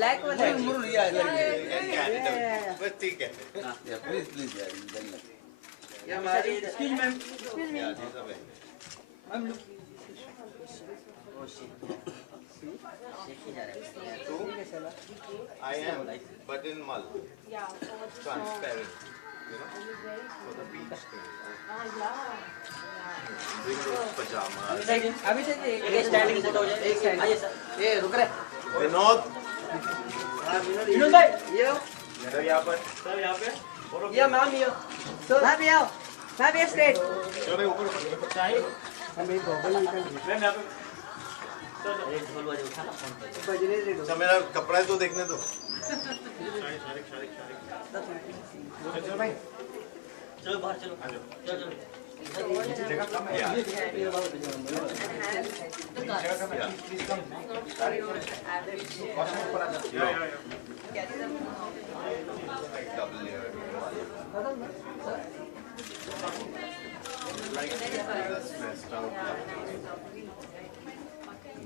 black one. बस ठीक है. Please, yeah. Excuse me, ma'am. Excuse me. Ma'am, look. Oh shit. I am, but in mall. Transparent, you know, for the beach thing. Bring those pajamas. अभी से एक styling photo हो जाए. एक styling. आइए सर. ये रुक रहे. विनोद. विनोद भाई. ये सर यहाँ पर. सर यहाँ पे. ये मैम ये. मैम ये आओ. मैम ये स्ट्रेट. चलो भाई ऊपर. चाहिए. हम एक गॉगल निकाल. मैम यहाँ पे. अच्छा मेरा कपड़ा तो देखने दो. चलो भाई. चलो बाहर चलो. चलो. जगह कम है यार. Double layer. Like stressed out.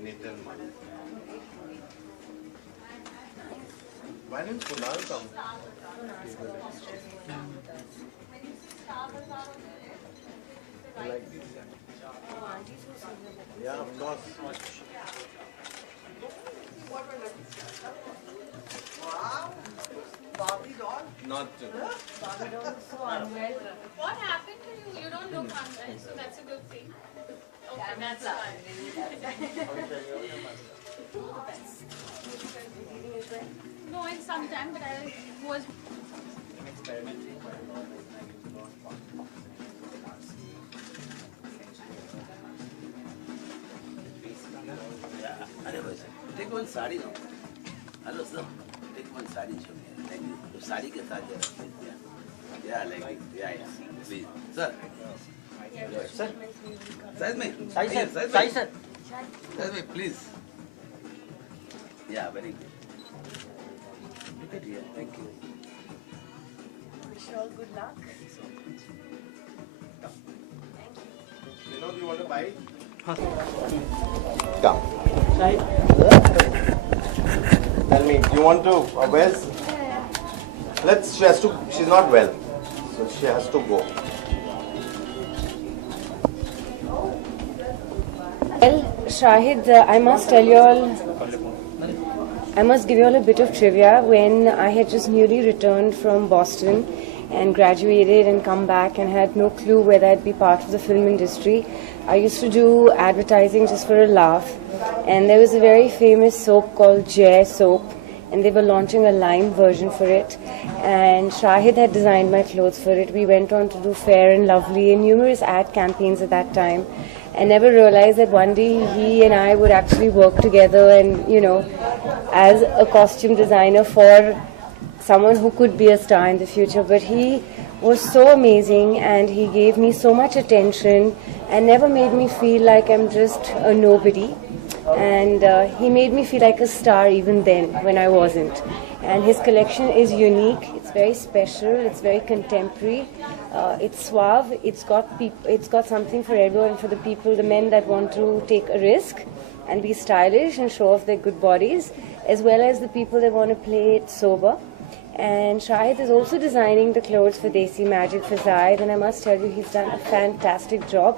Nathan. Why didn't Kunal come? Like this. Yeah, of course. Wow, Barbie doll. Not. What happened to you? You don't look unwell, so that's a good thing. Okay, that's fine. No, in some time, but I was. Take one sari now. Hello sir. Take one sari show me. Like this. तो साड़ी के साथ जरा please. Yeah, like this. Yeah. Please. Sir. Sir. Size में. Size sir. Size Size sir. Size में please. Yeah, very good. Yeah, thank you. Wish you all good luck. Vinod, you want to buy? हाँ. Come. Side. Tell me, you want to? Where's? She has to. She's not well, so she has to go. Well, Shahid, I must tell you all, I must give you all a bit of trivia. When I had just newly returned from Boston and graduated and come back and had no clue whether I'd be part of the film industry, I used to do advertising just for a laugh. And there was a very famous soap called Jay Soap, and they were launching a lime version for it. And Shahid had designed my clothes for it. We went on to do Fair and Lovely and numerous ad campaigns at that time. And never realized that one day he and I would actually work together and, you know, as a costume designer for someone who could be a star in the future. But he was so amazing and he gave me so much attention and never made me feel like I'm just a nobody. And he made me feel like a star even then when I wasn't. And his collection is unique, it's very special, it's very contemporary, it's suave, it's got something for everyone, for the people, the men that want to take a risk and be stylish and show off their good bodies, as well as the people that want to play it sober. And Shahid is also designing the clothes for Desi Magic for Zaid, and I must tell you he's done a fantastic job.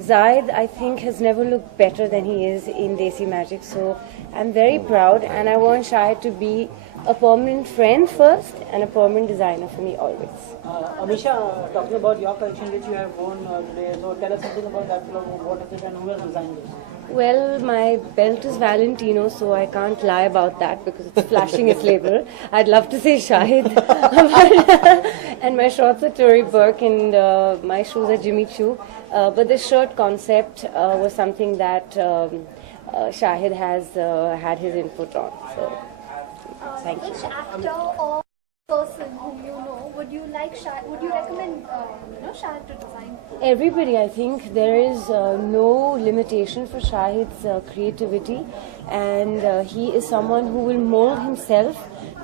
Zaid, I think, has never looked better than he is in Desi Magic, so I'm very proud, and I want Shahid to be a permanent friend first and a permanent designer for me always. Amisha, talking about your collection which you have worn today, so tell us something about that cloth, what is it and who has designed this? Well, my belt is Valentino, so I can't lie about that because it's flashing its label. I'd love to say Shahid. And my shorts are Tory Burke and my shoes are Jimmy Choo. But the shirt concept was something that Shahid has had his input on. So, thank you. Which actor or person whom you know would you recommend Shahid to design? Everybody, I think. There is no limitation for Shahid's creativity, and he is someone who will mold himself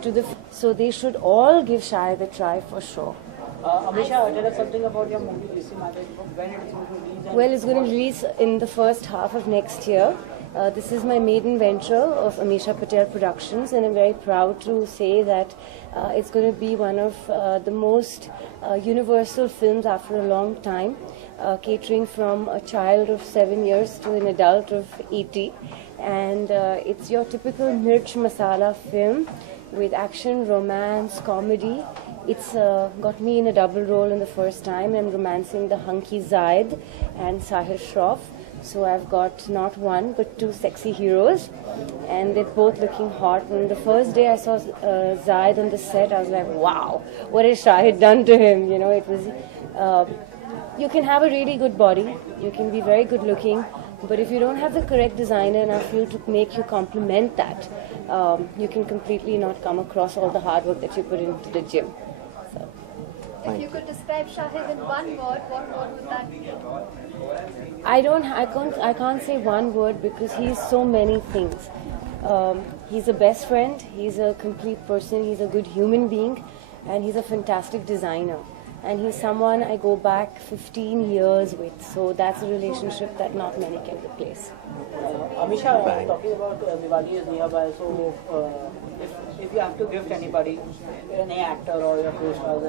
to the. So they should all give Shahid a try for sure. Amisha, tell us something about your movie, Desi Magic, when it is going to release. Well, it's going to release in the first half of next year, This is my maiden venture of Amisha Patel Productions, and I'm very proud to say that it's going to be one of the most universal films after a long time, catering from a child of 7 years to an adult of 80. And it's your typical mirch masala film with action, romance, comedy. It's got me in a double role in the first time. I'm romancing the hunky Zaid and Sahil Shroff. So I've got not one but two sexy heroes, and they're both looking hot. And the first day I saw Zaid on the set, I was like, wow, what has Shahid done to him? You know, it was, you can have a really good body, you can be very good looking, but if you don't have the correct designer and I feel to make you complement that, you can completely not come across all the hard work that you put into the gym. So. If you could describe Shahid in one word, what word would that be? I can't say one word because he's so many things. He's a best friend, he's a complete person, he's a good human being, and he's a fantastic designer. And he's someone I go back 15 years with, so that's a relationship that not many can replace. Amisha, talking about Diwali is nearby, so if you have to gift anybody, any actor or your co-stars,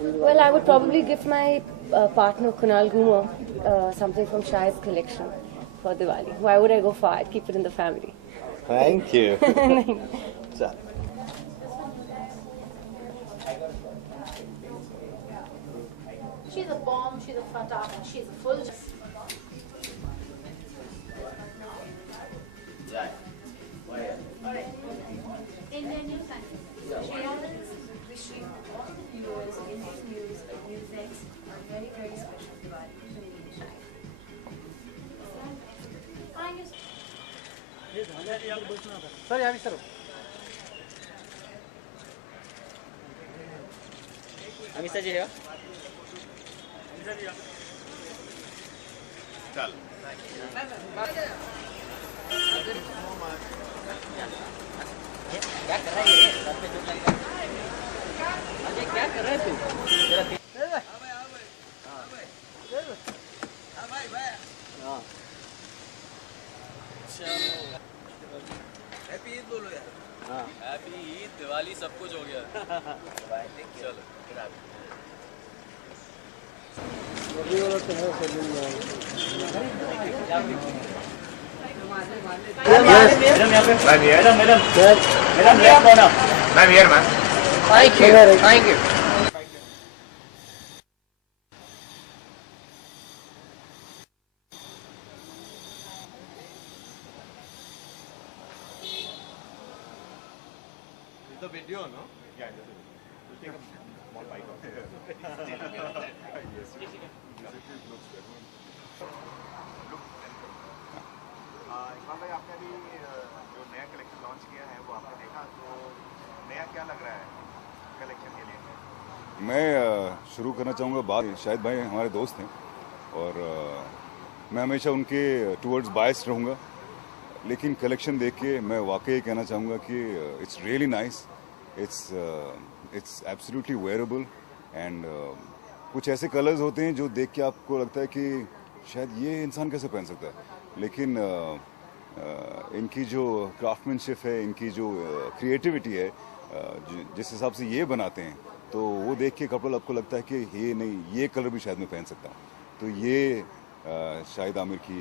well, I would probably gift my partner Kunal Gumo something from Shahid's collection for Diwali. Why would I go far? I'd keep it in the family. Thank you. She's a bomb, she's a fatak, she's a full. Indian News and Shreya's wishing all the viewers of Indian News and Newsx a very, very special Diwali. Thank you. Sir यहाँ भी sir Amisha जी है चल क्या कर रहा है ये sir पे चोट लग गया अरे क्या कर रहा है तू जरा हाँ हैप्पी ईद बोलो यार। हाँ हैप्पी ईद, दिवाली, सब कुछ हो गया। चलो ma'am here ma'am thank you the video, no? Yeah, just we'll take a small bite of it. Yes. Iqbal भाई, आपने अभी जो नया कलेक्शन लॉन्च किया है वो आपने देखा, तो नया क्या लग रहा है कलेक्शन के लिए? मैं शुरू करना चाहूँगा बात, शाहिद भाई हमारे दोस्त हैं और मैं हमेशा उनके टूवर्ड्स बायस्ड रहूँगा, लेकिन कलेक्शन देख के मैं वाकई कहना चाहूँगा कि it's really nice, it's absolutely wearable and कुछ ऐसे कलर्स होते हैं जो देख के आपको लगता है कि शायद ये इंसान कैसे पहन सकता है, लेकिन इनकी जो क्राफ्टमैनशिप है, इनकी जो क्रिएटिविटी है, जिस हिसाब से ये बनाते हैं, तो वो देख के कपड़ा आपको लगता है कि ये नहीं, ये कलर भी शायद मैं पहन सकता हूँ। तो ये शाहिद आमिर की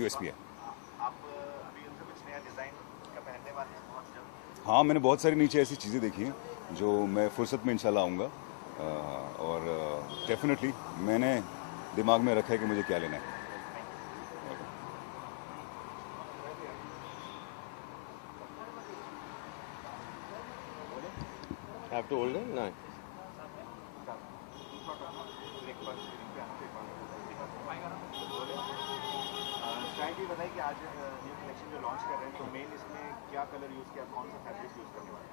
यूएसपी है। आप अभी उनसे कुछ नया डिजाइन का पहनने वाले हैं बहुत जल्द? हाँ, मैंने बहुत सारी नीचे ऐसी चीज़ें देखी हैं जो मैं फुर्सत में इंशाल्लाह आऊँगा, और डेफिनेटली मैंने दिमाग में रखा है कि मुझे क्या लेना है। Have to hold it? No. शायद ये बताइए कि आज न्यू कलेक्शन जो लॉन्च कर रहे हैं, तो मेन इसमें क्या कलर यूज़ किया, कौन सा फैब्रिक यूज़ करने वाले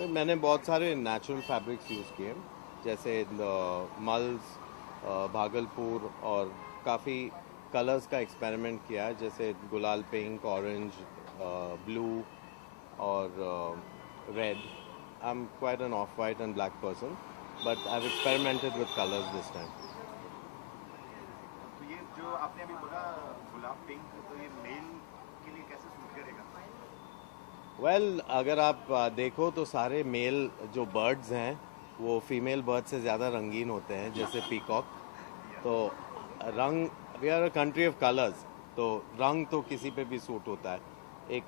हैं? मैंने बहुत सारे नेचुरल फैब्रिक्स यूज़ किए, जैसे मल्स, भागलपुर, और काफ़ी कलर्स का एक्सपेरिमेंट किया है, जैसे गुलाल पिंक, ऑरेंज, ब्लू और red. I'm quite an off-white and black person, but I've experimented with colors this time. तो ये जो आपने अभी बोला गुलाब पिंक, तो ये मेल के लिए कैसे सूट करेगा? वेल अगर आप देखो तो सारे मेल जो बर्ड्स हैं वो फीमेल बर्ड से ज़्यादा रंगीन होते हैं, जैसे पीकॉक। तो रंग, we are a country of colours, तो रंग तो किसी पे भी सूट होता है, एक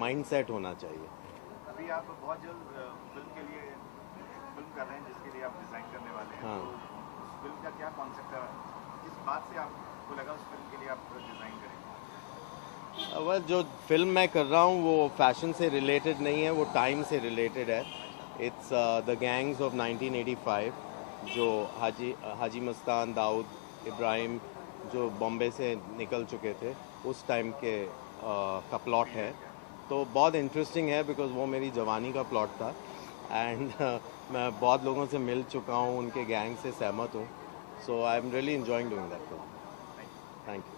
माइंडसेट होना चाहिए। अभी आप बहुत जल्द फिल्म के लिए फिल्म कर रहे हैं जिसके लिए आप डिज़ाइन करने वाले हैं। हाँ। तो उस फिल्म का क्या कॉन्सेप्ट है? किस बात से आपको लगा उस फिल्म के लिए आप डिज़ाइन करेंगे? वह जो फिल्म मैं कर रहा हूँ वो फैशन से रिलेटेड नहीं है, वो टाइम से रिलेटेड है। इट्स द गैंग्स ऑफ 1985, जो हाजी मस्तान, दाऊद इब्राहिम जो बॉम्बे से निकल चुके थे, उस टाइम के का प्लॉट है। तो बहुत इंटरेस्टिंग है बिकॉज वो मेरी जवानी का प्लॉट था एंड मैं बहुत लोगों से मिल चुका हूँ, उनके गैंग से सहमत हूँ। So I am really enjoying doing that film. Thank you.